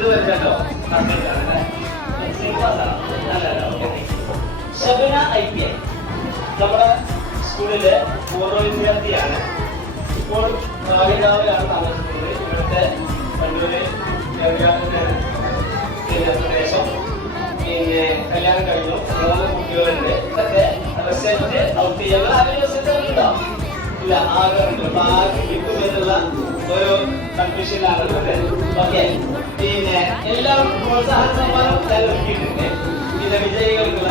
ഇത് വരുന്നല്ലോ ഷബന IPI നമ്മുടെ സ്കൂളിലെ പൂർവ്വ വിദ്യാർത്ഥിയാണ്. ഇപ്പോൾ നാഗരാവിലാണ് താമസിക്കുന്നത്. ഇവിടുത്തെ കണ്ണൂര് പ്രദേശം. പിന്നെ കല്യാണം കഴിഞ്ഞു, 3 കുട്ടികളുണ്ട്. പക്ഷേ റിസൾട്ട് ഔട്ട് ചെയ്യാൻ ആരും റിസൾട്ട് ഉണ്ടാവും ഇല്ല, ആകെ കിട്ടുമെന്നുള്ള ഒരു കൺഫ്യൂഷനാണുള്ളത്. ഓക്കെ, പിന്നെ എല്ലാവർക്കും പ്രോത്സാഹന സമ്മാനം നൽകിയിട്ടുണ്ട്. പിന്നെ വിജയികൾക്കുള്ള